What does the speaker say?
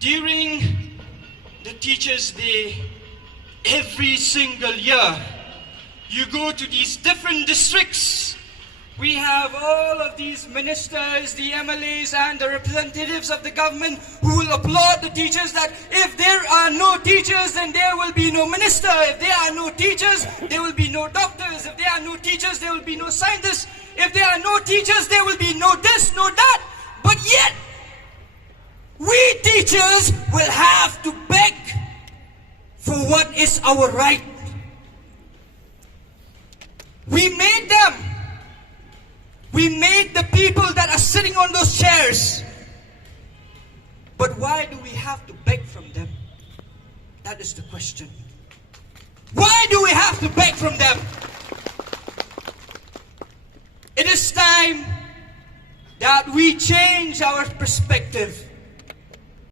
During the Teachers' Day, every single year, you go to these different districts. We have all of these ministers, the MLAs and the representatives of the government who will applaud the teachers that if there are no teachers, then there will be no minister. If there are no teachers, there will be no doctors. If there are no teachers, there will be no scientists. If there are no teachers, there will be no this, no that. But yet, we teachers will have to beg for what is our right. We made them. We made the people that are sitting on those chairs. But why do we have to beg from them? That is the question. Why do we have to beg from them? It is time that we change our perspective.